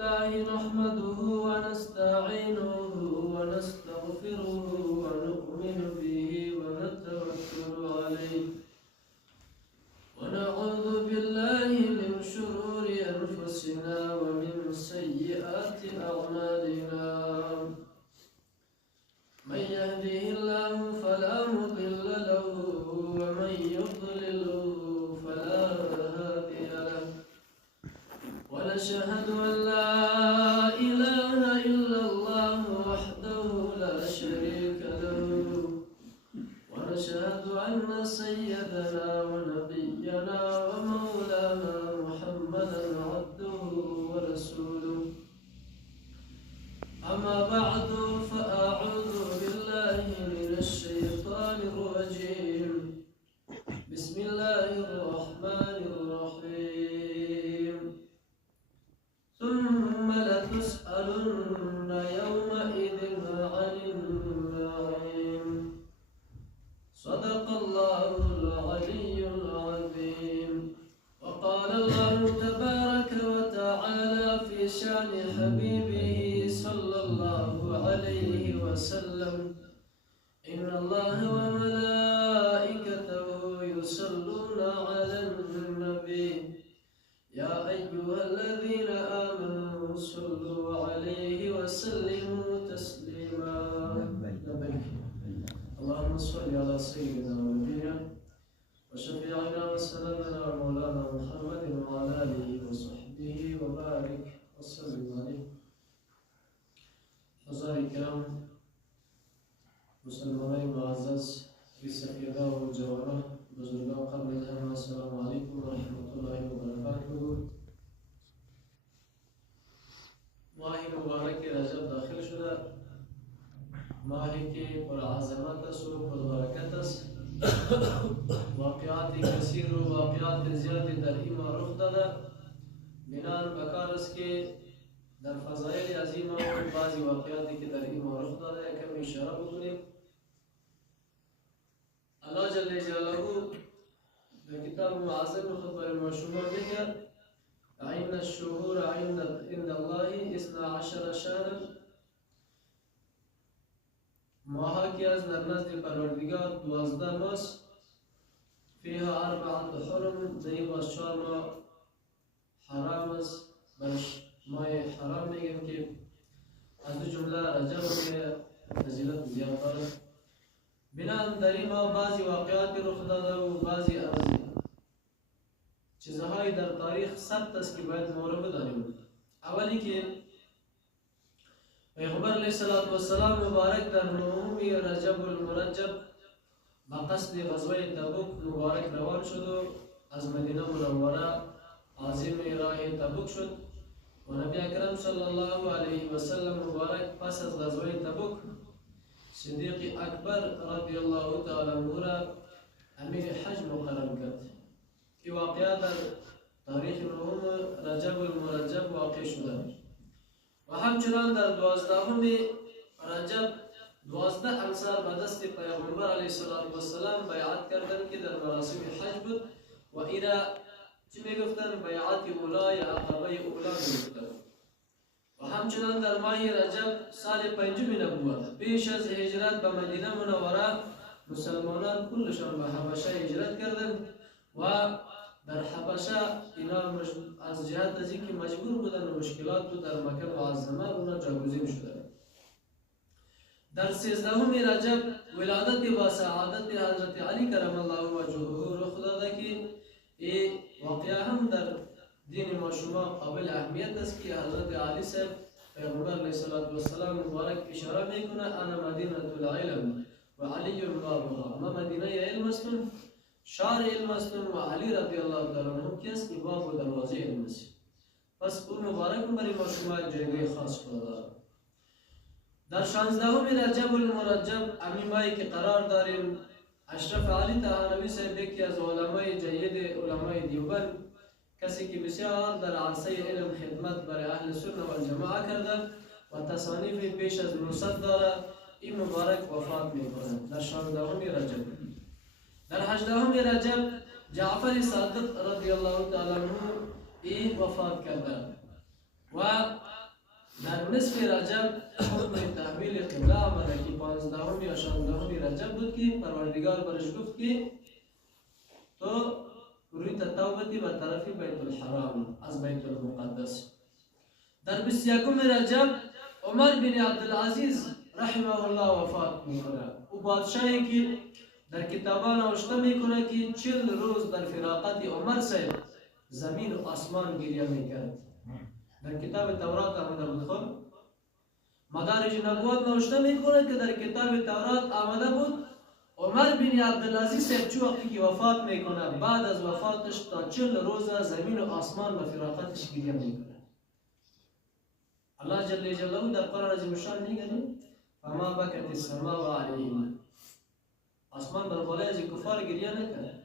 الله نحمده ونستعينه ونستغفره ونؤمن به ونتوكل عليه ونعوذ بالله من شرور أنفسنا ومن سيئات أعمالنا من يهده الله فلا مضل له ومن يضلل فلا هادي له ونشهد أن لا إله إلا الله وحده لا شريك له ونشهد أن سيدنا ونبينا ومولانا محمدا عبده ورسوله أما بعد فأعوذ بالله من الشيطان الرجيم بسم الله الرحمن الرحيم ثم لتسألن يومئذ عن النعيم صدق الله العلي العظيم وقال الله تبارك وتعالى في شأن حبيبه صلى الله عليه وسلم إن الله وملائكته يصلون على النبي يا أيها الذين آمنوا صلوا عليه وسلموا تسليما اللهم صل على سيدنا ونبينا وشفيعنا وسندنا مولانا محمد وعلى آله وصحبه وبارك وسلم عليه. حضار الكرام مسلمانای معزز ریسفیدا و جوانان بزرگان قبل همه السلام علیکم و رحمت الله و برکاته. ماه مبارک رجب داخل شده، ماهی که پر عظمت است و پر برکت است. واقعات کثیر و واقعات زیادی در این ماه رخ داده. بنان بکار است که در فضایل عظیمه و بعضی واقعاتی که در این ماه رخ داده یکم اشاره بکنیم. الله جل جلاله در کتاب معظم خود برای ما شما میگه عین الشهور عند الله 12 شهرا، ماها که از در نزد پروردگار 12 ماه است. فیها 4 حرم، در این باز 4 ماه حرام است. برش ماه حرام میگیم که از دو جمله رجب که فضیلت زیاد دارد. بنان در این ماه بعضی واقعات رخ داده و بعضی از چیزهایی در تاریخ ثبت است که باید ما رو بدانیم. اولی که پیغمبر علیه السلام مبارک در 9 رجب المرجب با قصد غزوه تبوک مبارک روان شد و از مدینه منوره عازم راه تبوک شد و نبی اکرم صلی الله علیه و سلم مبارک پس از غزوه تبوک صدیق اکبر رضی الله تعالی عنه را امیر حج مقرر کرد. این واقعه در تاریخ 9 رجب المرجب واقع شده و همچنان در 12 رجب 12 انصار به دست پیغمبر علیه السلام بیعت کردند که در مراسم حج بود و ایرا چی میگفتن؟ بیعت اولا یا عقبه اولا میگفتن. و همچنان در ماه رجب سال 5 نبوت پیش از هجرت به مدینه منوره مسلمانان کلشان به حبشه هجرت کردند و در حبشه اینا از جهت از اینکه مجبور بودن و مشکلات بود در مکه معظمه اونا جاگزین شدند. در 13 رجب ولادت و سعادت حضرت علی کرم الله وجهه رخ داده که این واقعه هم در دین ما شما قابل اهمیت است که حضرت علی صاحب پیغمبر علیه السلام مبارک اشاره میکنه انا مدینه العلم و علی بابها، ما مدینه علم هستم، شهر علم هستم و علی رضی الله تعالی عنه که است باب و دروازه علم است. پس اون مبارک برای ما شما جایگاه خاص داره. در 16 رجب المرجب امی ماهی که قرار داریم اشرف علی طحاوی صاحب یکی از علمای جید علمای دیوبند، کسی که بسیار در عرصه علم خدمت برای اهل سنت و جماعت کرده و تصانیف بیش از 900 داره، این مبارک وفات میکنه در 16 رجب. در 18 رجب جعفر صادق رضی الله تعالی عنه وفات کرده و نصف رجب حکم تحویل قبله آمده که 15 یا 16 رجب بود که پروردگار برش گفت که تو روی توبتی به طرف بیت الحرام از بیت المقدس. در 21 رجب عمر بن عبدالعزیز رحمه الله وفات میکنه. او بادشاهی که در کتابان نوشته میکنه که 40 روز در فراقت عمر صاحب زمین و آسمان گریه میکرد. در کتاب تورات آمده بود. خب مدارج نبوت نوشته میکنه که در کتاب تورات آمده بود عمر بن عبدالعزیز صاحب چه وقتی که وفات میکنه بعد از وفاتش تا 40 روز زمین و آسمان به فراقتش گریه میکنه. الله جل جلاله در قرآن عظیم الشان میگه فما بکت السماء علیهم، آسمان بر بالای از کفار گریه نکرد.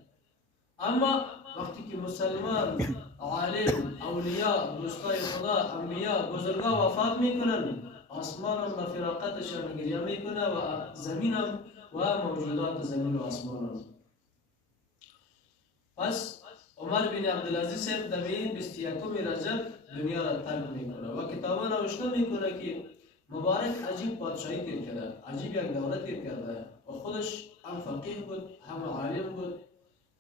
اما وقتی که مسلمان، عالم، اولیاء، دوستای خدا، انبیاء، بزرگا وفات میکنن آسمان هم به فراقتشان گریه میکنه و زمین هم و موجودات زمین و آسمان هم. پس عمر بن عبدالعزیز صاحب در 21 رجب دنیا را ترک میکنه و کتابان نوشته میکنه که مبارک عجیب پادشاهی تیر کرده، عجیب یک دوره تیر کرده و خودش هم فقیه بود، هم عالم بود،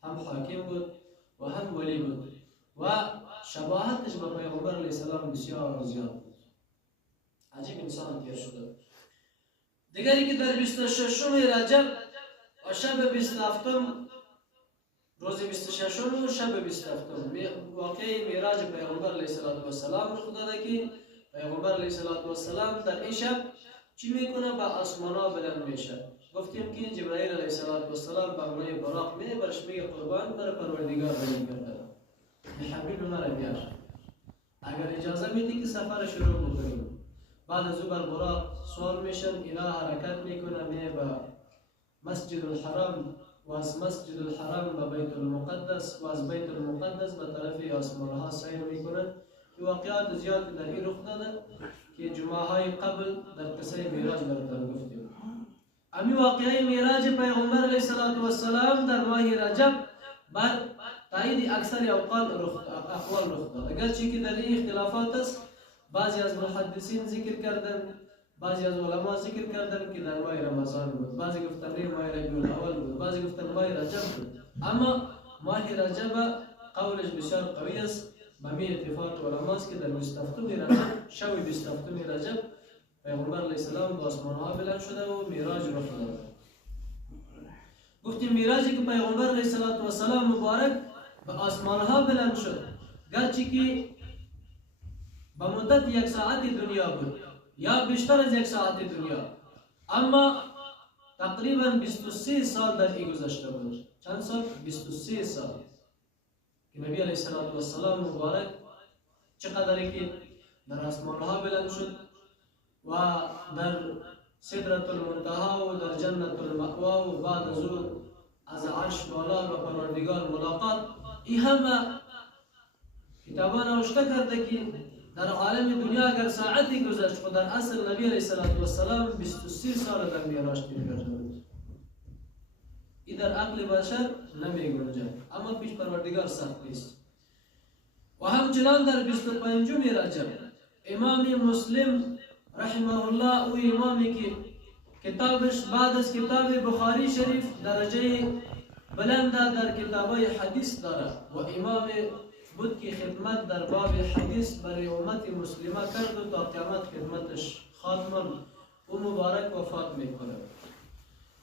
هم حاکم بود و هم ولی بود و شباهتش به پیغمبر علیه السلام بسیار زیاد بود. عجیب انسان تیر شده. دیگری که در 26 رجب و شب 27 روز 26 و شب 27 واقعی معراج پیغمبر علیه السلام رخ داده که پیغمبر علیه السلام در این شب چی میکنه؟ به آسمانا بلند میشه. گفتیم که جبرائیل علیه السلام به اونای براق برش میگه قربان برای پروردگار بلند کرده به حبیب مرا بیار، اگر اجازه میدی که سفر شروع بکنیم. بعد از او بر براق سوار میشن، اله حرکت میکنه می به مسجد الحرام و از مسجد الحرام به بیت المقدس و از بیت المقدس به طرف آسمان ها سیر میکنند. واقعات زیاد در این رخ داده که جمعه های قبل در قصه معراج براتون گفتیم. امی واقعه معراج پیغمبر علیه السلام در ماه رجب بر تایید اکثر اقوال رخ داده، اگرچه که در این اختلافات است. بعضی از محدثین ذکر کردن، بعضی از علما ذکر کردن که در ماه رمضان بود، بعضی گفتن ماه ربیع الاول بود، بعضی گفتن ماه رجب بود. اما ماه رجب قولش بسیار قوی است. به می اتفاق علماست که در 27 رجب شب 27 رجب پیغمبر علیه السلام به آسمان ها بلند شده و معراج رخ داده. گفتیم معراجی که پیغمبر علیه السلام مبارک به آسمان ها بلند شد، گرچه که به مدت 1 ساعت دنیا بود یا بیشتر از 1 ساعت دنیا، اما تقریبا 23 سال در این گذشته بود. چند سال؟ 23 سال که نبی علیه السلام مبارک چقدر که در آسمان ها بلند شد و در سدرة المنتهى و در جنت المأوا و بعد از او از عرش بالا و پروردگار ملاقات. این همه کتابان نوشته کرده که در عالم دنیا اگر ساعتی گذشت و در اصل نبی علیه السلام 23 سال در معراج تیر کرده بود. این در عقل بشر نمیگنجد، اما پیش پروردگار سخت نیست. و همچنان در 25 رجب امام مسلم رحمه الله، او امامی که کتابش بعد از کتاب بخاری شریف درجه بلند در کتابای حدیث داره و امام بود که خدمت در باب حدیث برای امت مسلمه کرد و تا قیامت خدمتش خاتم او مبارک وفات میکنه.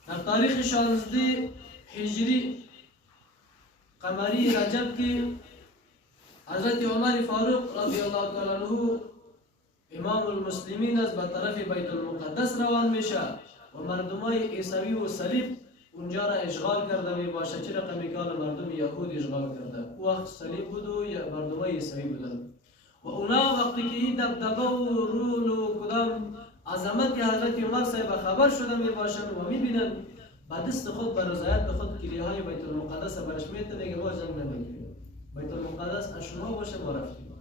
در تاریخ 16 هجری قمری رجب که حضرت عمر فاروق رضی الله تعالی عنه امام المسلمین از به طرف بیت المقدس روان میشه و مردمای عیسوی و صلیب اونجا را اشغال کرده می باشه. چه رقمی که مردم یهود اشغال کرده، او وقت صلیب بود و مردمای عیسوی بودن و اونا وقتی که این دبدبه و رول و کدام عظمت که حضرت عمر صاحب خبر شده می باشن و میبینن با دست خود بر رضایت خود کلیه های بیت المقدس برش میتونه که ما جنگ نمیکنیم. بیت المقدس از شما باشه ما رفتیم.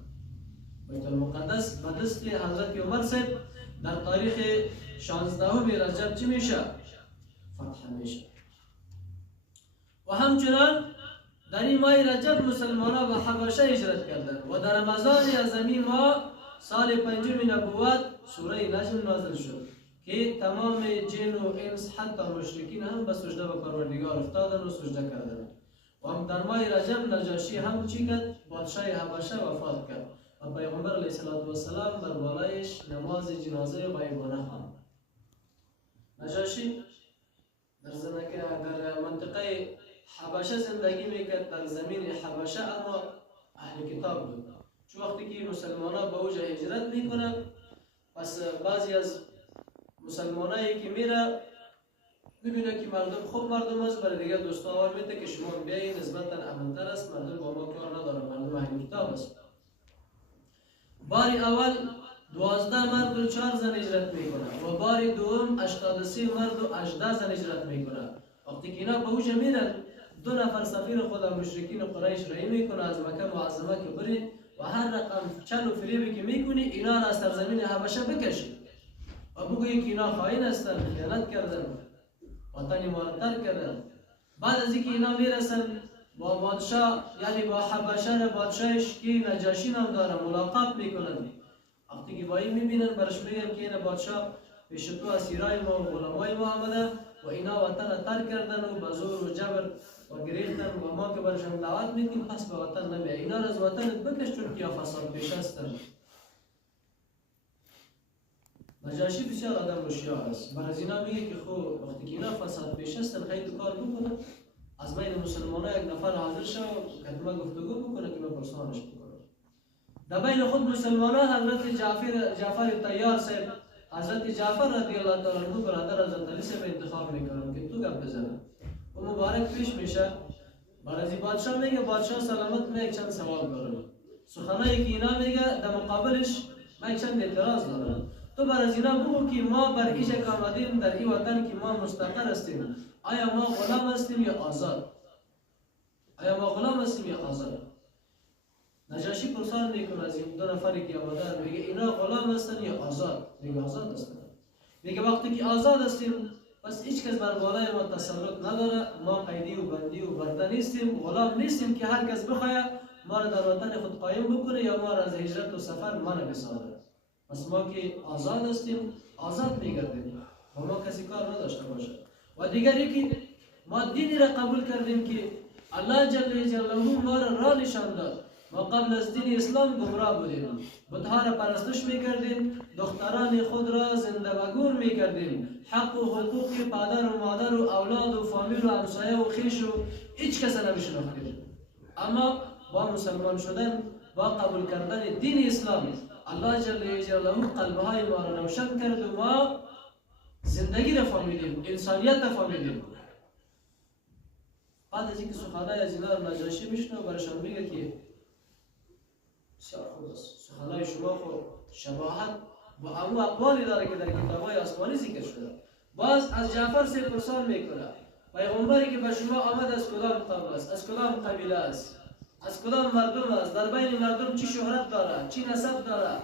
بیت المقدس با دست حضرت عمر صاحب در تاریخ 16 رجب چی میشه؟ فتح میشه. و همچنان در این ماه رجب مسلمان ها به حبشه هجرت کردند و در رمضان اعظمی ما سال پنجم نبوت سوره نجم نازل شد که تمام جن و انس حتی مشرکین هم به سجده به پروردگار افتادن و سجده کردن. و هم در ماه رجب نجاشی هم چی کرد؟ بادشاه حبشه وفات کرد و پیغمبر علیه السلام بر بالایش نماز جنازه غایبانه خواند. نجاشی در منطقه حبشه زندگی میکرد، در زمین حبشه، اما اهل کتاب بود. چون وقتی که مسلمان ها به اوجه هجرت میکنن، پس بعضی از مسلمان هایی که میره میبینه که مردم خوب مردم است، برای دیگه دوستا آوار میده که شما بیایی نسبتا امنتر است، مردم با ما کار نداره، مردم اهل کتاب است. باری اول 12 مرد و 4 زن هجرت میکنه و باری دوم 83 مرد و 18 زن هجرت میکنه. وقتی که اینا به اوجه میرن، 2 نفر سفیر خود مشرکین قریش رایی میکنه از مکه معظمه که برید و هر رقم چل و فریبی که میکنی اینا را از سرزمین حبشه بکشید و بگویی که اینا خائن هستن، خیانت کردن، وطن ما را ترک کردن. بعد از اینکه اینا میرسن با بادشاه، یعنی با حبشه بادشاهش که نجاشی نام داره، ملاقات میکنن. وقتی که با این میبینن برش میگن که این بادشاه پیش تو اسیرای ما و غلامای ما آمده و اینا وطن را ترک کردن و به زور و جبر و گریختن و ما که برشان دعوت میکنیم پس به وطن نمیه، اینا را از وطنت بکش چون که فساد پیش هستن. نجاشی بسیار آدم هوشیار است، برای از اینا میگه که خب وقتی که اینا فساد پیش هستن خیلی کار بکنه، از بین مسلمان ها یک نفر حاضر شو کلمه گفتگو بکنه که من پرسانش بکنم. در بین خود مسلمان ها حضرت جعفر طیار صاحب، حضرت جعفر رضی الله تعالی عنه برادر حضرت علی صاحب انتخاب میکنم که تو گپ بزنه و مبارک پیش میشه. برای بادشاه میگه بادشاه سلامت، من یک چند سوال دارم. سخنایی که اینا میگه در مقابلش من یک چند اعتراض دارم. تو برای اینا بگو که ما بر ایجا آمدیم در این وطن که ما مستقر هستیم، آیا ما غلام هستیم یا آزاد؟ آیا ما غلام هستیم یا آزاد؟ نجاشی پرسان میکنه از این 2 نفری که آمدن، میگه اینا غلام هستن یا آزاد؟ میگه آزاد هستن. میگه وقتی که آزاد هستیم پس هیچ کس بر بالای ما تسلط نداره، ما قیدی و بندی و برده نیستیم، غلام نیستیم که هر کس بخواد ما را در وطن خود قایم بکنه یا ما را از هجرت و سفر منع بسازه. پس ما که آزاد هستیم آزاد میگردیم و ما کسی کار نداشته باشه. و دیگری که ما دینی را قبول کردیم که الله جل جلاله ما را نشان داد. ما قبل از دین اسلام گمراه بودیم، بتها را پرستش میکردیم، دختران خود را زنده و گور میکردیم، حق و حقوق پدر و مادر و اولاد و فامیل و همسایه و خویش و هیچ کس نمیشناختیم. اما با مسلمان شدن، با قبول کردن دین اسلام، الله جل جلاله قلبهای ما را روشن کرد و ما زندگی را فهمیدیم، انسانیت را فهمیدیم. بعد از اینکه سخنهای از اینا را نجاشی میشنه و برشان میگه که بسیار خوب است، سخنهای شما خود شباهت با امو اقوالی داره که در کتابهای آسمانی ذکر شده. باز از جعفر سے پرسان میکنه پیغمبری که به شما آمد از کدام قوم است، از کدام قبیله است، از کدام مردم است، در بین مردم چی شهرت داره، چی نسب داره،